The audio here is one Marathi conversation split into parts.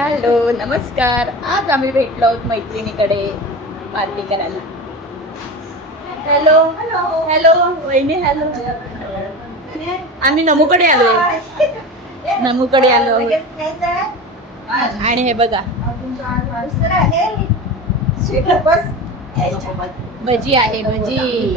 हॅलो नमस्कार आज आम्ही भेटलो आहोत मैत्रिणीकडे पार्टी करायला हॅलो हॅलो वहिनी हॅलो आम्ही नमूकडे आलोय नमूकडे आलो. आणि हे बघा भजी आहे भजी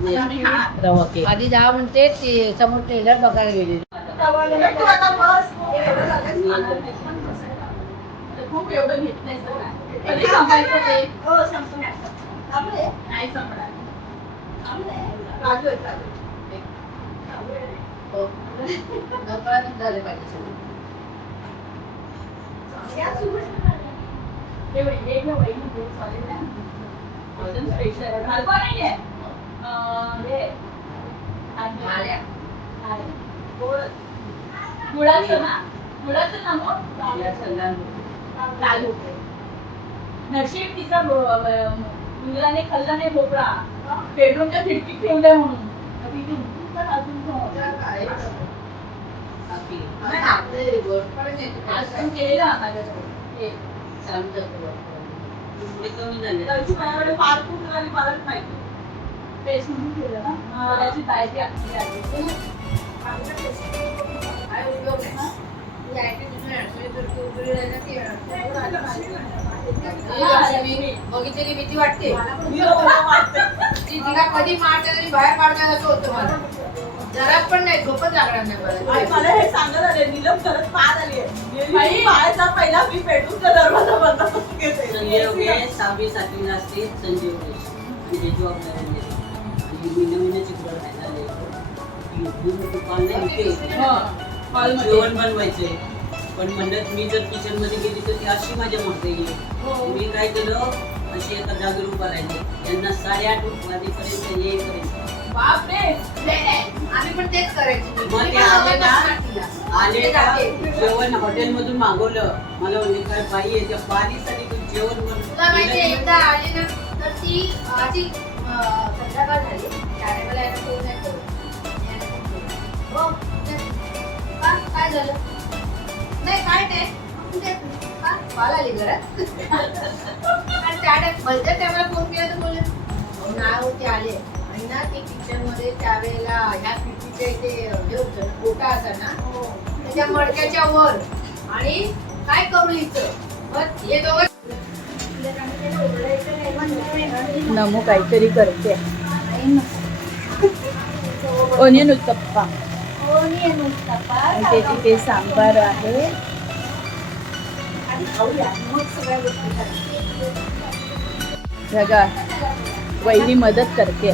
आधी जा म्हणते ते समोर ट्रेलर बघायला गेले खूप एवढं घेत नाही. झाले पाहिजे गुळाचं ना गुळाचं ना मग लालू नशीब तिचा मुलाने खाल्ला नाही भोपळा बेडरूमच्या खिडकीत ठेवलाय म्हणून अजून केलेला माझ्याकडे हे. त्याची माझ्याकडे फार खूप झाली मलाच माहिती पेस्ट म्हणून ना. त्याची बघितलेली भीती वाटते. ती तिला कधी मारते तरी बाहेर काढणार असं होतं मला जरा पण नाही झोपच लागणार नाही मला हे सांगत आले नीलम खरंच पार आली आहे. पहिला मी बेडरूमचा दरवाजा बंद करून घेते. संजय सहावी सातवीला असते संजय म्हणजे जॉब दुकान नाही. जेवण बनवायचे. पण म्हणत मी जर किचनमध्ये गेली तर ती अशी माझ्या मागते येईल. मी काय केलं? अशी एका जागेवर उभा राहिले. यांना साडेआठ वाजेपर्यंत येईपर्यंत आम्ही पण तेच करायची. आले जेवण हॉटेल मधून मागवलं. मला म्हणजे काय बाई आहे त्या बारीसाठी तू जेवण तुला माहिती एकदा आली ना तर ती अं, संध्याकाळ झाली. ते- काय झालं नाही काय नाही कॉल आली घरात आणि त्या फोन केला तर बोलले नाही होते आले आणि ना ती किचन त्यावेळेला ह्या खिडकीच्या इथे हे होतं ना, गोटा असा ना त्याच्या मडक्याच्या वर आणि काय कवळीचं मग हे दोघं नमो काहीतरी करते. ओनियन उत्तप्पा आणि ते तिथे सांबार आहे. बघा वहिनी मदत करते.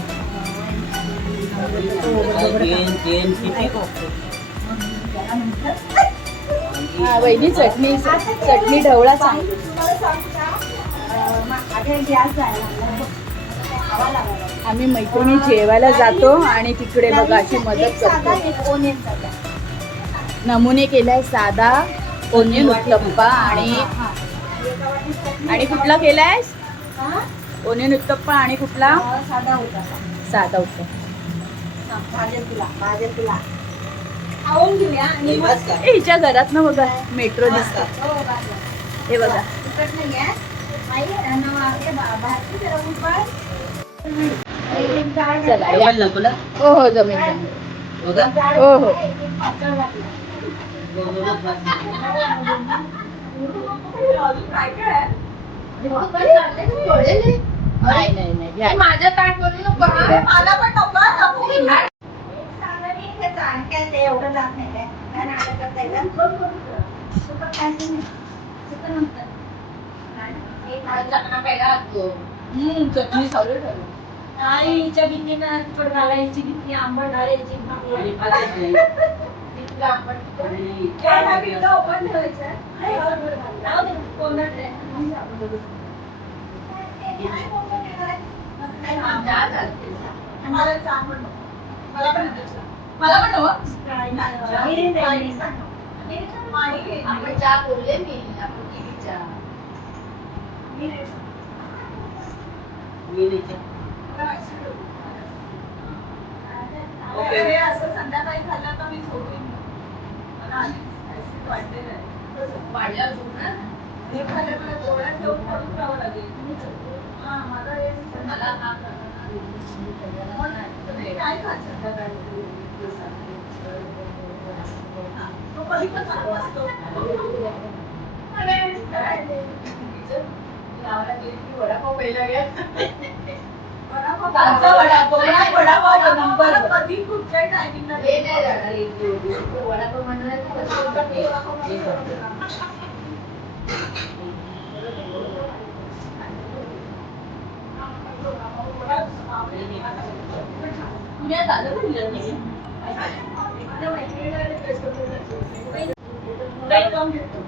हा वहिनी चटणी चटणी ढवळा सांग. आम्ही मैत्रिणी जेवायला जातो आणि तिकडे बघा अशी मदत करतो. नमुने केलाय साधा ओनियन उत्तप्पा आणि आणि कुठला केलाय? ओनियन उत्तप्पा आणि कुठला? साधा होता. साधा उत्तप्पा. हे हिच्या घरात ना बघा मेट्रो दिसत. हो, भाजलं. हे बघा. चला या. मोबाईल ना तुला हो हो जमेल जमेल बघा हो हो एक पातळ घातलं. दोनच वाजले. अजून काय काय आहे? नाही नाही नाही घ्या. माझ्या ताट बोलू नको हा. मला पण नको हा, नको. एक सांगा मी हे जाण काय ते एवढं जात नाही काय. काय नाही सुकं खायचं नाही. सुकं नंतर. एक भाजी. हम्म, चटणी चालू ठेवली. आईच्या गिन्नीनं तिखट घालायची गिन्नी आंबट आणि नाही आणि काय हा window open ठेवायचा आहे? नाही, बरोबर आहे. जाऊ दे, कोंदट आहे. मला सांग पण नको. मला पण नको सांग. मला पण नको. नाही, नाही, नाही. नाही. आणि. आपण चहा बोलले मी आपण केली चहा मी नाही सांग. मी नाही का? मला वाटतं. ओके. असं संध्याकाळी खाल्लं तर मी झोपेन. मला आधीच आहे झोपणार हे खाल्लं मला डोळ्यात ठेवून पडून राहावं लागेल. हा मला हे मला हा तुम्ही काय खात संध्याकाळी तो कधी पण चालू असतो? गावाला गेली की वडापाव पहिला घ्या वडापाव खायचा वडापाव नाही, वडापाव नंबर कधी कुठच्या टायमिंगला हे नाही जाणार एक वडापाव म्हणणार की कसं हे करतो. तुम्ही आता आलं काही काम घेतो.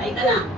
ऐका ना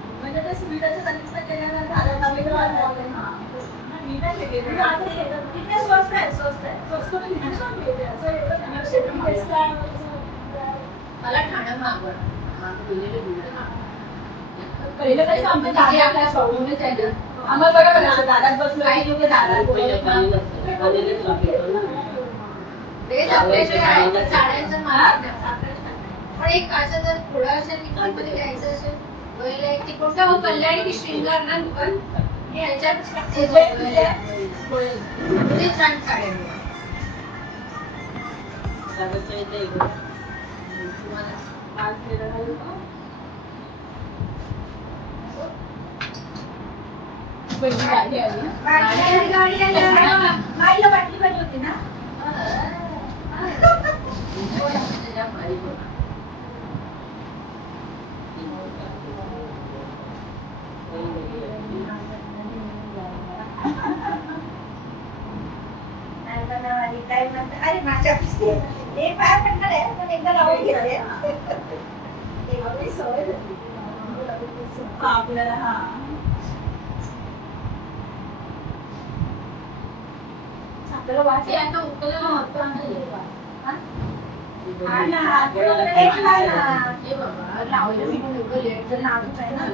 हा. हा. म्हणजे ते जागीच नाही केलेलं झालं. हा. मी नाही केलेलं. मी आता केलं. तिथे स्वस्त आहे, स्वस्त आहे. स्वस्त म्हणजे. मला मागवण माझं दिलेलं दिलं ना. पहिलं काही आमच्या दारात शोरूमच आहे ना. आम्हाला बघा बघा दारात बसलो काही लोक दारात पहिलं बोलत पाणी. तेच आपल्याकडे एक असं जर थोडं असेल मध्ये घ्यायचं असेल हो कल्याणी की? श्रृंगार ना? दुकान हे ह्याच्यात ते किती छान साड्या मिळतात. सागरच्या इथे एक होतं. तुम्हाला आज गेलं नाही का? पहिली गाडी आली ना. गाडी आली, गाडी आली, गाडी आली. गाडीला बाटली पाहिजे होती ना त्याच्या भारी बघ. नाही बनवली, काय म्हणतात, अरे माझ्या हे फार म्हणणार आहे, पण एकदा लावून घेते. आपली सवय झाली. हा, आपल्याला हा आपल्याला ते वाटलं आता उकळलं होतं आणि हे बघा. हा? हा ना, आपल्याला एक नाही ना. हे बाबा, लावलं मी पण एवढं लेट झालं, नाजूक आहे ना.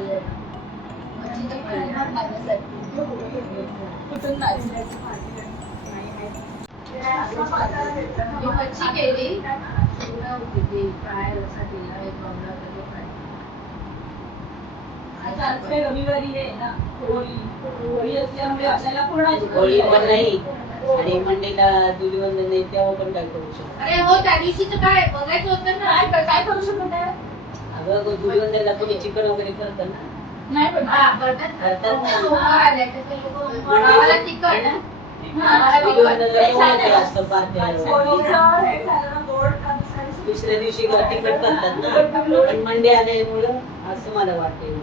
मच्छीचं परिणाम लागण्यासाठी. कुठून नाही मी मच्छी केली होती ती रसा रविवारी आहे ना होळी. होळी असल्यामुळे आपल्याला होळी पण नाही. आणि मंडेला धुलीवंदन नाही तेव्हा पण काय करू शकतो? अरे हो त्या दिवशीच काय? बघायचं होतं ना. काय काय करू शकत आहे? अगं धुलीवंदनला कोणी चिकन वगैरे करतं ना? नाही पण हा, करतात. करतात ना. सोमवार आले तर ते लोकं गावाला तिखट. दुसऱ्या दिवशी तिखट करतात ना. पण मंडे आल्यामुळं असं मला वाटते.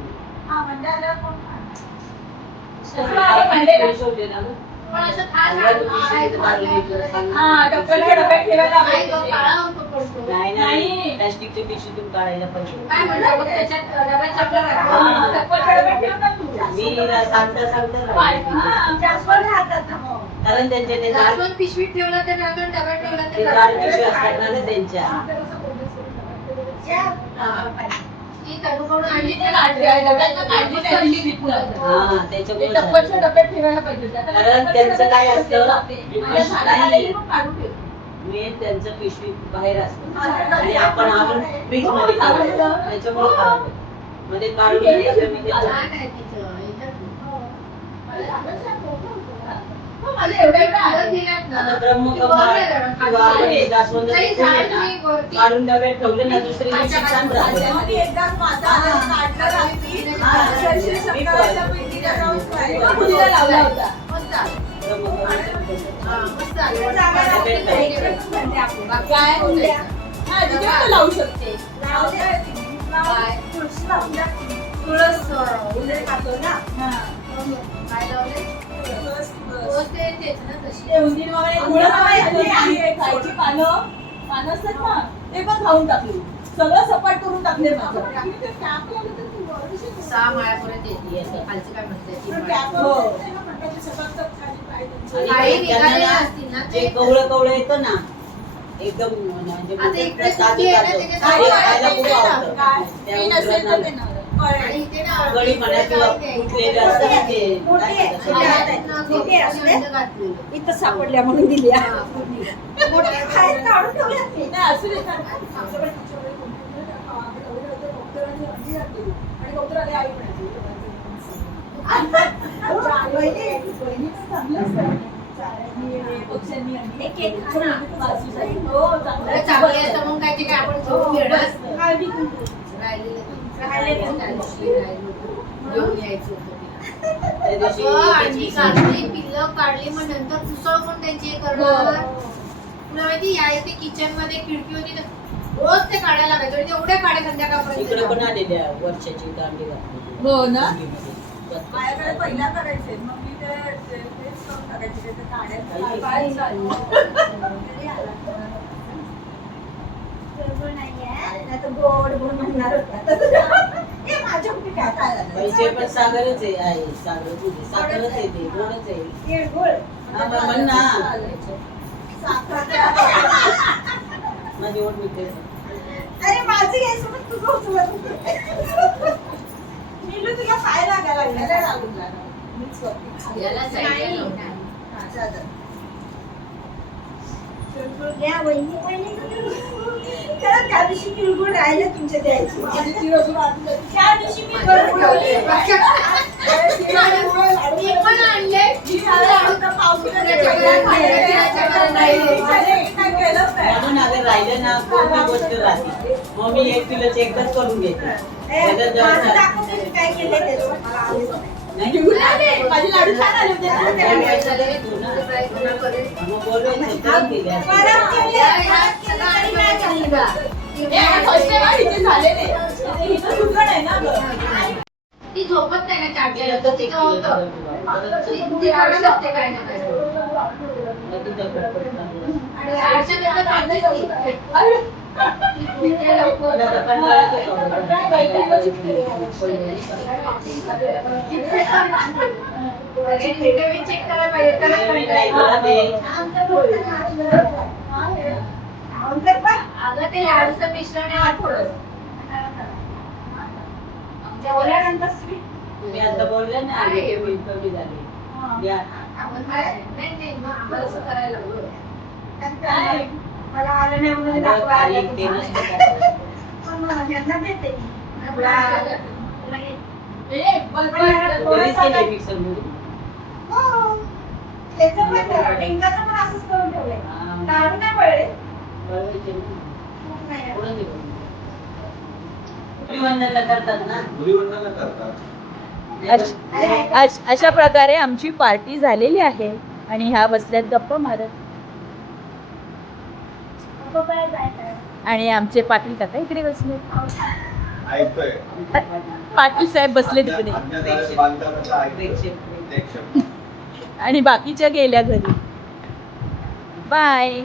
नाही. नाही. प्लास्टिकची पिशवीतून काढायला पाहिजे. काय म्हणतो मग त्याच्यात डब्यात चपला हा. राखतो. डब्याला डब्यात ठेव ना तू. मी सांगता सांगता हा. कारण त्यांचे ते जास्वंद पिशवीत ठेवला तर राखून डब्यात ठेवला ते तर राखून. पिशवी असतात ना रे त्यांच्या. हा. हा त्याच्यामुळे टप्परच्या डब्यात ठेवायला पाहिजे आता कारण त्यांचं काय असतं? मेन त्यांचं पिशवी बाहेर असतं आणि आपण आणून फ्रीजमध्ये ठेवतो त्याच्यामुळे खराब होतं. मध्ये काढून मी छान आहे तिचं. याच्यात मला आवडतं, मोठं होतं. हो, मला एवढं एवढं आलं आवडतं. दिल्यात ना. आता ब्रह्मकमळ. किंवा खाली जास्वंद आहे झाड ना, तुम्ही वरती- काढून डब्यात ठेवलं ना दुसरी दिवशी अच्छा, छान अच्छा. राहतं. त्याच्यामध्ये एकदा माझा आवाज काढला रात्री. हा. अक्षरशः मी पण. पिंडीला जाऊन तो फुलीला लावला होता मस्त आलं. तर मग हा, मस्त आलं. जागा बाकी काय होतं उद्या? इथं. हा तिथे पण लावू शकते काय? तुळस लावूया. तुळस अं, उंदीर खातो ना हा. काय ते. खायची पानं पानं असतात ना पण खाऊन टाकली सगळं सपाट करून टाकले सहा माळ्यापर्यंत येते. खालची काय म्हणते ती माळ. हो. आणि काही त्यांना निघालेले ना, असतील ना जे ते कवळं कवळं येतं ना एकदम म्हणजे इथे म्हणा किंवा असतात ते मोठी असते? सापडल्या म्हणून दिली हा, पूर्ण. मोठे खायला काढून. नाही, असू चांगलं मग काय ते काय आपण अंडी त्याची- काढली पिल्लं काढली मग नंतर पण त्यांची हे करणार तुला माहिती या इथे किचनमध्ये खिडकी होती रोज ते काढायला लागायचे आणि तेवढ्या काढ्या इकडे पण संध्याकाळपर्यंत आलेल्या वर्षाची दांडी हो ना. माझ्याकडे पहिला करायचे मग मी ते ते- तेच करून टाकायचे ते काढायचं चालू? पैसे पण सागरच आहे आहे. सागर तुझे सागरच आहे ते गोडच आहे. हा, मग म्हण ना. माझी ओढ मिळते अरे माझं घ्यायचं पण तुझं होतं. नीलू तुला पाय लागायला लागला. याला हा, चालेल. द्या वहिनी वहिनी खरं त्या दिवशी तिळगुळ राहिले तुमच्या द्यायची. त्या दिवशी मी पण आणले राहिलं ना कोणती गोष्ट राहते मग मी एक किलोच एकदाच करून घेते काय केलंय माझे लाडू छान आले होते ना. असते. ना. ती झोपत नाही का चार केलं तर ते किलो होतं ती- ती काढू शकते काय ना काय. आणि आठशे काढलेच मी ते लाडूचं मिश्रण आहे वाटतं. जेवल्यानंतर तुम्ही आता बोलले ना आगे कमी झाले या. नाही, नाही, मग आम्हाला असं करायला लागलो काय? मला आलं नाही म्हणून अगं, दाखवा खाली आलं ते तुम्हाला. नसतं टाकायचं. पण मग यांना देते मी. तुला- तुला हे- मिक्सर. त्याचं पण पण असंच करून ठेवलंय. नाही पडले. खूप नाही. करतात ना करतात अश- अश- अशा प्रकारे आमची पार्टी झालेली आहे आणि ह्या बसल्यात गप्पा मारत. आणि आमचे पाटील काका इकडे बसले. पाटील साहेब बसले तिकडे. आणि बाकीच्या गेल्या घरी. बाय.